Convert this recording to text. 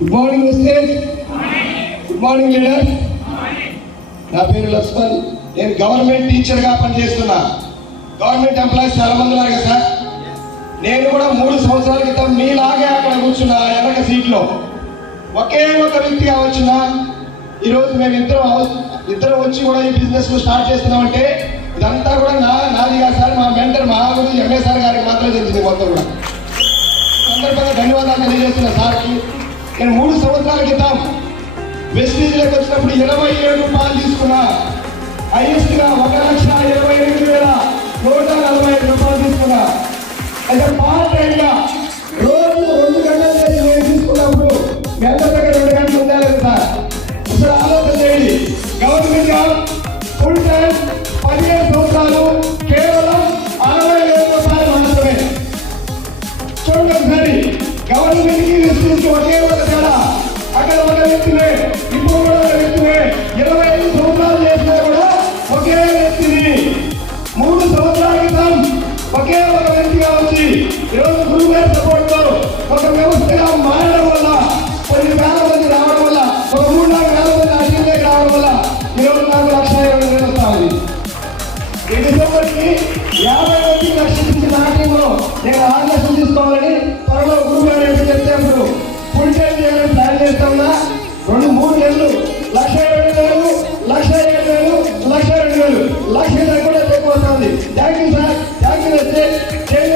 Good morning stage, good morning leader. నా పేరు లక్ష్మణ్. నేను గవర్నమెంట్ టీచర్గా పనిచేస్తున్నా. గవర్నమెంట్ ఎంప్లాయీస్ చాలా మంది ఉన్నారు కదా సార్. నేను కూడా 3 సంవత్సరాల క్రితం మీలాగే అక్కడ కూర్చున్నా వెనక సీట్లో. ఒకే ఒక వ్యక్తిగా వచ్చిన ఈరోజు మేము ఇద్దరం వచ్చి కూడా ఈ బిజినెస్ స్టార్ట్ చేస్తున్నామంటే ఇదంతా కూడా నాది కాదు సార్. మా మెంటర్ మా గురించి ఎంఏ సార్ గారికి మాత్రమే తెలిసింది మొత్తం కూడా. సందర్భంగా ధన్యవాదాలు తెలియజేస్తున్నా సార్కి. నేను 3 సంవత్సరాల క్రితం వెస్టీజ్లోకి వచ్చినప్పుడు 27 రూపాయలు తీసుకున్నా. హైయెస్ట్ గా 1,28,145 రూపాయలు తీసుకున్నా. అయితే పార్ట్ టైం గా రోజు 2 గంటలు చేసి నేను తీసుకున్నప్పుడు మీ అందరి దగ్గర 2 గంటలు ఉండాలి సార్. అసలు ఆలోచన చేయండి. గవర్నమెంట్ జాబ్ ఫుల్ టైం 15 సంవత్సరాలు కేవలం 60,000 రూపాయలు మాత్రమే. చూడండి ఒకసారి, గవర్నమెంట్ కి వెస్టీజ్కి ఒకే ఒక తేడా. అక్కడ ఒక వ్యక్తినే, ఇప్పుడు కూడా ఒక వ్యక్తినే. 25 సంవత్సరాలు చేసినా కూడా ఒకే వ్యక్తిని. 3 సంవత్సరాల క్రితం ఒకే ఒక వ్యక్తిగా వచ్చి ఈరోజు గురువు గారి సపోర్ట్ తో ఒక వ్యవస్థగా మారడం వల్ల, కొన్ని వేల మంది రావడం వల్ల, ఒక 3-4 వేల మంది అసెంబ్లీకి రావడం వల్ల ఈరోజు నాకు 1,20,000 వస్తా ఉంది. ఈ డిసెంబర్కి 50 మంది లక్షించి నా టీంలో నేను 6 లక్షలు తీసుకోవాలని త్వరలో గురువు గారు చెప్తేప్పుడు ఫుల్ టైం చేయాలని ప్లాన్ చేస్తా ఉన్నా. 2-3 నెలలు 1,20,000, 1,07,000, 1,02,000, 1,00,000 కూడా ఎక్కువ వస్తుంది. Thank you sir. Thank you. నేను